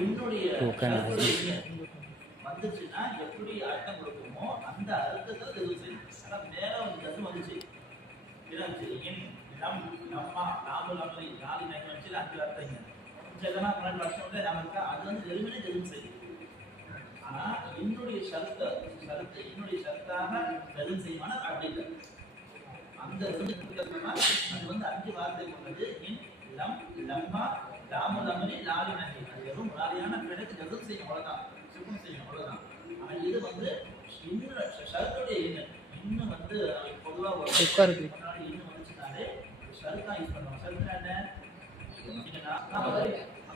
என்னுடைய வந்துச்சுன்னா எப்படி அர்த்தம் கொடுக்குமோ அந்த அர்த்தத்தை தெளிவு செய்யும் ஆனா மேல ஒரு தசம் வந்துச்சு. என் நம் நம்மா நாம நம்மளை நாலு நைன் வச்சு அஞ்சு அர்த்தங்க இதெல்லாம் பன்னெண்டு வருஷம் வந்து நாம இருக்கா? அது வந்து வெறுமனே தெளிவு செய்யும் ஆனா என்னுடைய ஷரத்தை ஷரத்தை என்னுடைய ஷரத்தாக தெளிவு செய்யுமானா அப்படி இல்லை. அந்த அது வந்து அஞ்சு வார்த்தை கொண்டது. என் லம் லம்மா லாமு லம்மனி லாலி அது வெறும் முன்னாடியான பிறகு ஜெகம் செய்யும் அவ்வளவுதான். சுகம் செய்யும் அவ்வளவுதான். ஆனா இது வந்து இன்னும் ஷரத்துடைய எண்ணம். இன்னும் வந்து பொதுவா ஒரு இன்னும் வந்துச்சுனாலே ஷரத்தா யூஸ் பண்ணுவோம் ஷரத்துனா என்ன?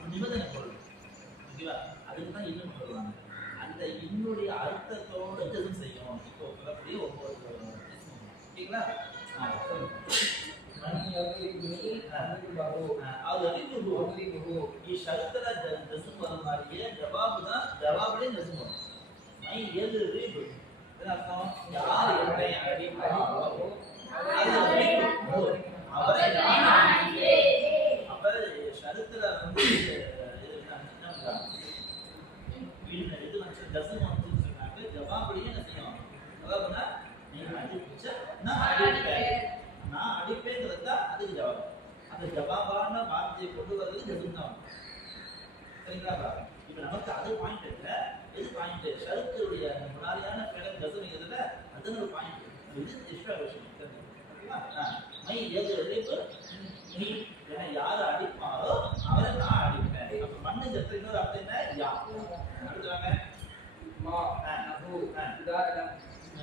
நிபந்தனை பொருள் ஓகேவா? அதுக்கு தான் இன்னும் சொல்லுவாங்க. அந்த இன்னுடைய அர்த்தத்தோட ஜெகம் செய்யும் இப்போ சொல்லக்கூடிய ஒவ்வொரு. ஓகேங்களா? ஆ, ಈ ಶರತ್ತರ ಜಸ್ಮ್ ಬರೋ ಮಾರಿಗೆ ಜವಾಬ್ದ ಜವಾಬ್ದೇ ಜಸ್ಮ್ ಬರೋದು ಮೈ ಎಲ್ಲಿ ರೀಬ್ ಇದರರ್ಥ ಯಾರು வர்றது ஜஸ்ம் தான் சரிங்களா இப்ப நமக்கு அது பாயிண்ட் இல்ல. எது பாயிண்ட் ஷரத்துடைய அந்த முன்னாடியான பிறகு ஜஸ்ம் இதுல அது ஒரு பாயிண்ட் இது எக்ஸ்ட்ரா விஷயம். மை ஏது எதிர்ப்பு நீ என்னை யாரு அடிப்பாரோ அவரை நான் அடிப்பேன். அப்ப மண்ணு ஜஸ்ட் இன்னொரு அர்த்தம் என்ன? யா. அடுத்துவாங்க மா நகு உதாரணம்.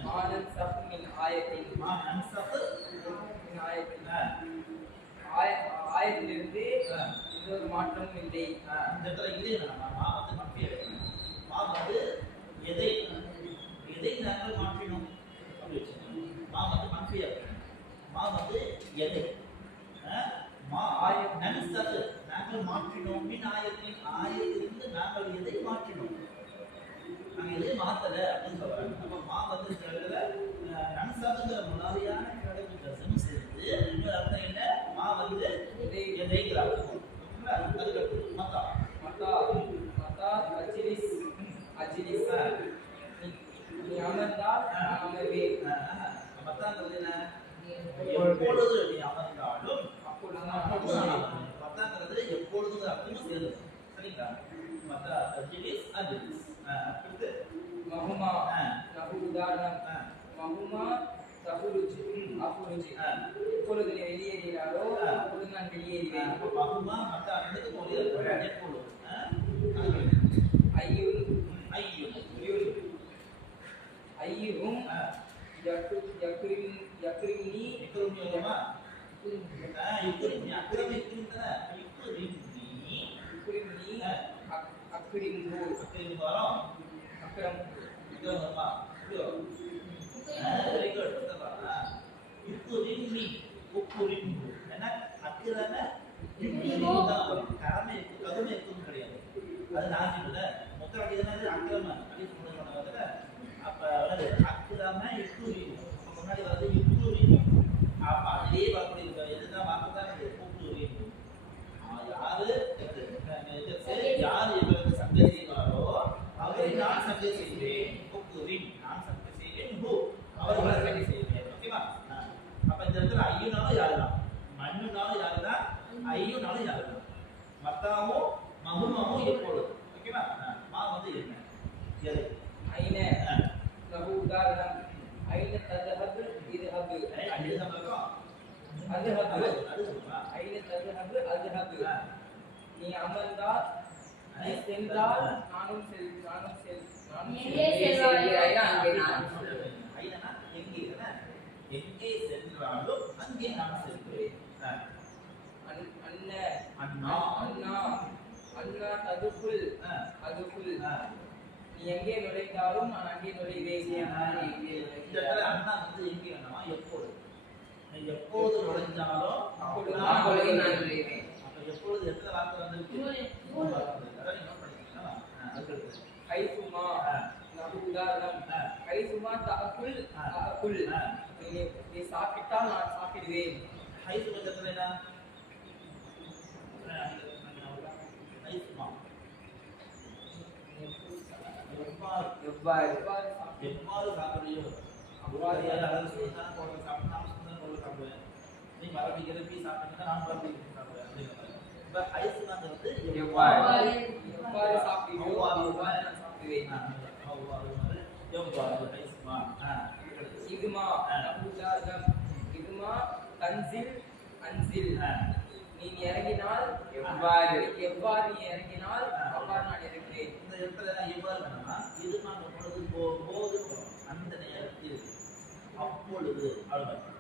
மானன் சப் மின் ஆயத்தின். மா நன்சத்து மின் ஆயத்தின். ஆய ஆயத்திலிருந்து ஆ. இன்னொரு மாற்றமும் இல்லை. இந்த இடத்துல இல்லை வந்து மன்ஃபியை வைக்கணும் மா வந்து எதை எதை நாங்கள் மாற்றினோம்? அப்படி வச்சுக்கணும் மா வந்து மன்ஃபியை மா வந்து எதை மா ஆயம் நன்சது நாங்கள் மாற்றினோம். மின் ஆயத்தின் ஆயத்திலிருந்து நாங்கள் எதை மாற்றினோம்? நாங்கள் எதை மாத்தல அப்படின்னு சொல்றாங்க அப்ப மா வந்து இந்த இடத்துல அஹ், நன்சதுங்கிற முன்னாடியான கிழக்கு தசம் சேர்ந்து இன்னொரு அர்த்தம் என்ன மா வந்து ஓகேங்களா? அதுக்கு மத்தா மத்தா மத்தா அஜிலிஸ் அஜிலிஸ் நீ- அமர்ந்தால் நான் அமர்வேன் மத்தாங்கிறது என்ன எப்பொழுது நீ அமர்ந்தாலும் அப்பொழுது அப்பொழுது நான் நான் அமர்வேன். மத்தாங்கிறது எப்பொழுதுங்கிற அர்த்தமும் சேருது சரிங்களா மத்தா அஜிலிஸ் அஜிலிஸ் அடுத்து மகுமா ஆ. நகு உதாரணம் ஆ. மகுமா தகுருஜி அகுருஜி ஆ. எப்பொழுது நீ வெளியேறினாரோ ஆ. அப்பொழுது நான் வெளியேறினேன் அப்ப பகுமா மத்தா ரெண்டுக்கு மொழி இருக்கு எப்பொழுது ஆ? அது ஐயுன் ஐயோ ஐயும் ஆ. யக்கு யக்குரின் யக்குரினி இக்குரும் யோகமா ஆ, இக்குரும் நீ அக்கிரம இக்குரும் தானே? இக்குரும் நீ யக்குரினி. ஆ. அக்குரிம்பு அக்கிரம் வரோம்? அக்ரம் இப்படியோ வெரி குட் ஏன்னா அக்கிரம இக்குரும் தான் வரும் கடமை இருக்கு கதுமை இக்கும் கிடையாது அது நான் சொல்லுல மொத்தம் அப்படி தானே அக்கிரம அப்படி சொல்லுங்க அப்ப வந்து அக்கிரம இக்குரிம் அப்ப முன்னாடி வந்து இக்குரிம் அப்ப அதே வாக்குடி எதுதான் வாக்கு தான் இது கூட்டுரிம் யாரு சரி யார் இவருக்கு சங்கை செய்வாரோ அவரை நான் சங்கை செய்வேன் கூட்டுரிம் நான் சங்கை செய்வேன் ஹூ அவர்களை சங்கை செய்வேன் ஓகேவா ஆ. அப்ப இந்த இடத்துல ஐயுனாலும் யாருதான் மண்ணுனாலும் யாருதான் ஐயுனாலும் யாருதான் மத்தாவும் மகுமாவும் எப்பொழுது? ஓகேவா. மா வந்து என்ன? எது? ஐன. லகு உதாரணம். ஐன ததஹபு இதுஹபு ஐ, அஞ்சு சம்பளம் சொல்லுமா ஐன ததஹபு அதுஹபு. ஆ. நீ அமர்ந்தால் நீ சென்றால் நானும் செல் நானும் செல் நானும். செல்வாயோ. அங்கே நான். ஐயனா எங்கே? எங்கே சென்றாலும் அங்கே நான் செல்கிறேன் அண்ணா. அண்ணா அண்ணா. அதுக்குள். நீ எங்கே நுழைந்தாலும் நான் அங்கே நுழைவேன். இந்த இடத்துல அண்ணா வந்து எங்கே வேணாமா எப்போது? நீ எப்போது நுழைஞ்சாலும் அப்பொழுது நான் நான் நுழைவேன். நுழைவேன். அப்ப எப்பொழுது எத்தனை வார்த்தை வந்திருக்கு. கைசுமா. உதாரணம். கைசுமா. நீ சாப்பிட்டால் நான் சாப்பிடுவேன். ஹை சுபத்தில் என்ன எவ்வாறு எவ்வாறு சாப்பிடு எவ்வாறு சாப்பிடுறியோ அவ்வாறு யாரும் அழகு சுல்தான் பொருள் சாப்பிட்டு நான் சுல்தான் பொருள் சாப்பிடுவேன் நீ மரபிக்கிற பீ சாப்பிட்டீங்கன்னா நான் மரபிக்கிற சாப்பிடுவேன் அப்படிங்கிற மாதிரி இப்போ ஐஸ்லாங்கிறது எவ்வாறு? எவ்வாறு எவ்வாறு சாப்பிடுவீரோ அவ்வாறு அவ்வாறு நான் சாப்பிடுவேன் ஆ, அவ்வாறு வந்து எவ்வாறு ஐஸ்மா ஆ இதுமா ஆ. நபுஜாதம் இதுமா தன்சில் அன்சில் ஆ. நீ இறங்கினால் எவ்வாறு? எவ்வாறு நீ இறங்கினால் அவ்வாறு நான் இறங்குகிறேன் இந்த இடத்துல எவ்வாறு வேணும்னா இது நான் பொழுது போகும்போது அந்த நேரத்தில் அப்பொழுது அவ்வளவு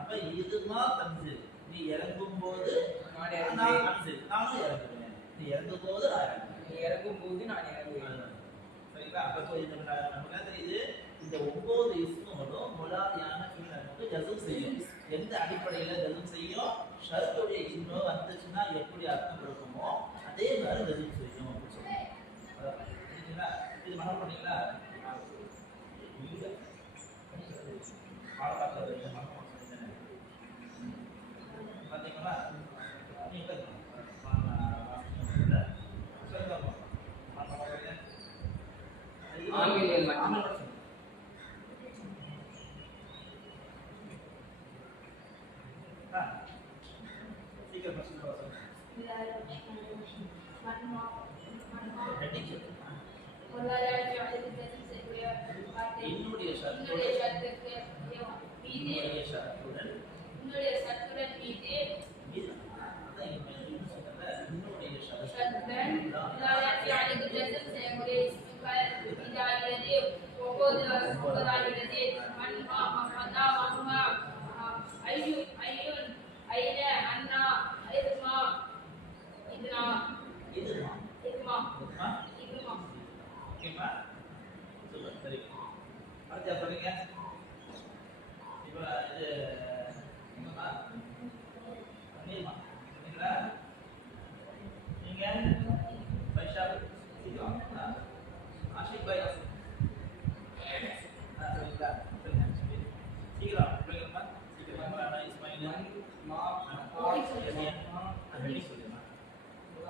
அப்ப இதுமா தன்சில் நீ இறங்கும் போது நான் அன்சில் நானும் இறங்குவேன். நீ இறங்கும் போது நான் இறங்குவேன். நீ இறங்கும் போது நான் இறங்குவேன். சரிங்களா? அப்ப இந்த நமக்கு தெரியுது? இந்த ஒன்பது இஸ்முகளும் முலாதியான நமக்கு ஜசம் செய்யும். எந்த அடிப்படையில் ஜசம் செய்யும்? ஷர்த்துடைய இஸ்மு வந்துச்சுன்னா எப்படி அர்த்தம் கொடுக்குமோ அதே மாதிரி ஜசம் செய்யும் அப்படின்னு சொல்லுவோம் இது மனம் பண்ணீங்களா? இல்ல. பாடப்பாட்டத்துல மட்டும். என்னுடைய ஷர்த்துடன் என்னுடைய ஷர்த்துடன் இது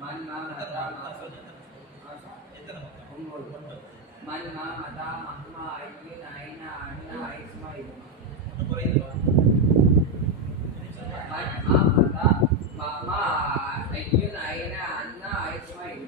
மன் மா மதா மா- எத்தனை மக்கள் ஒன்பது. ஒன்பது மன் மா மதா மஹ்மா ஐயன் ஐன அண்ணா ஐஸ்மா இதுமா குறையுதுவா மன் மா மதா மஹ்மா ஐயன் ஐன அண்ணா ஐஸ்மா இதுமா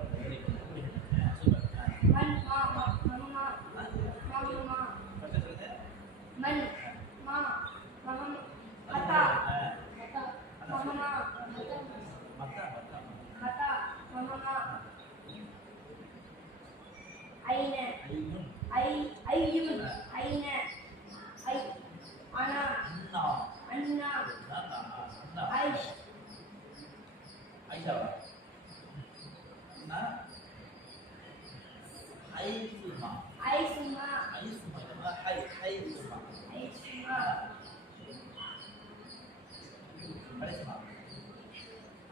ఐస్మా ఐస్మా ఐస్మా కదా ఐ ఐస్మా ఐస్మా ఐస్మా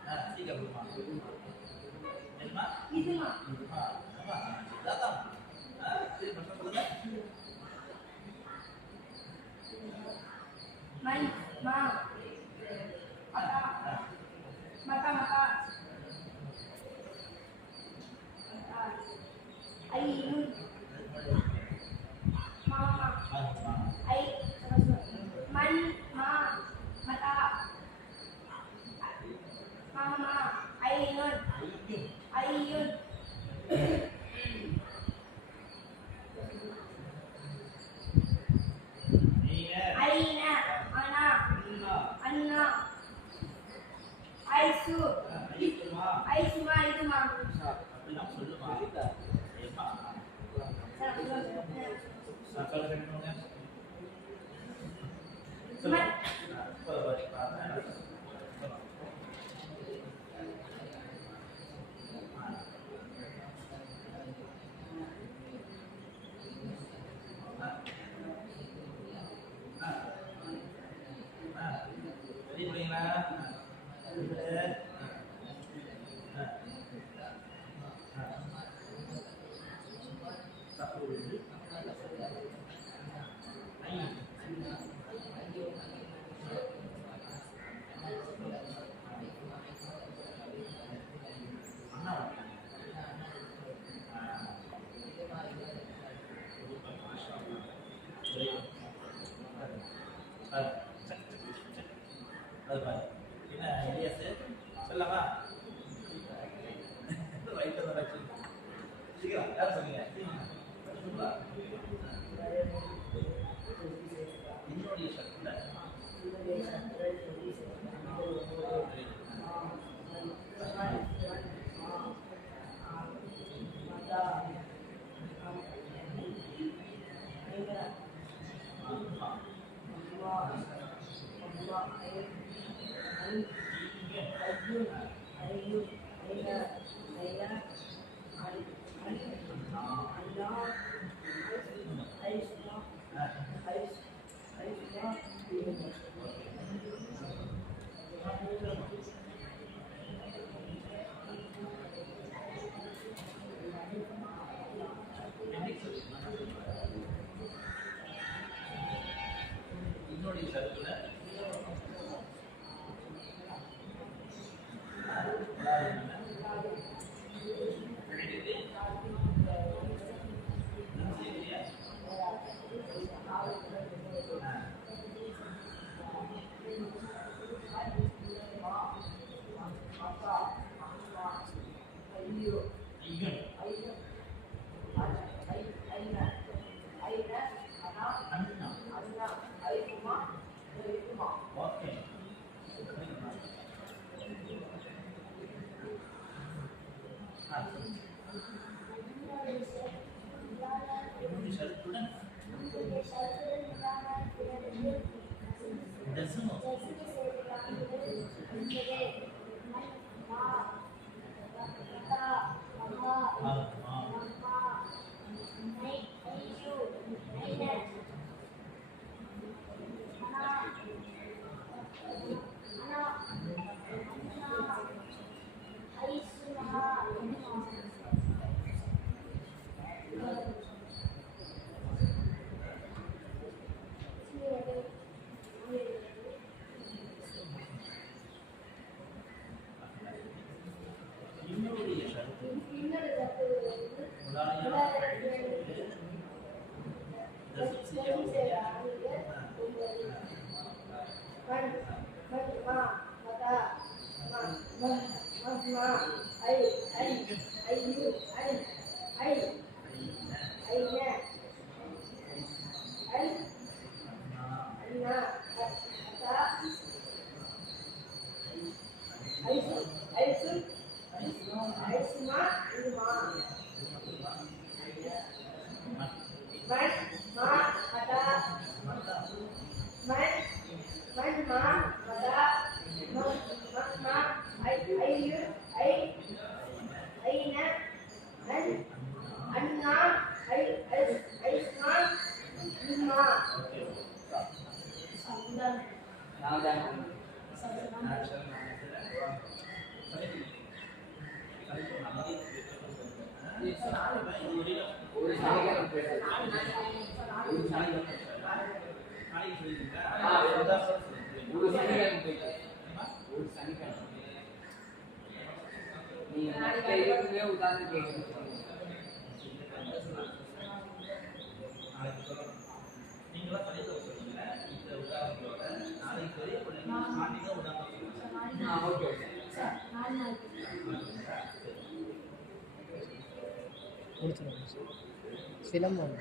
हाँ ठीक है ஐசுமா இதுமா Gracias. 次は、やつ。Absolutely. ஒரு சனிக்கிழமை போயிட்டு ஒரு சனிக்கிழமை நீங்க மற்ற இதுக்குமே உதாரணம் கேட்கணும் சனிக்கிழமை சொல்லுங்க. இந்த உதாரணத்தோட நாளைக்கு உதாரணம் சொல்லுங்க. Okay okay silambam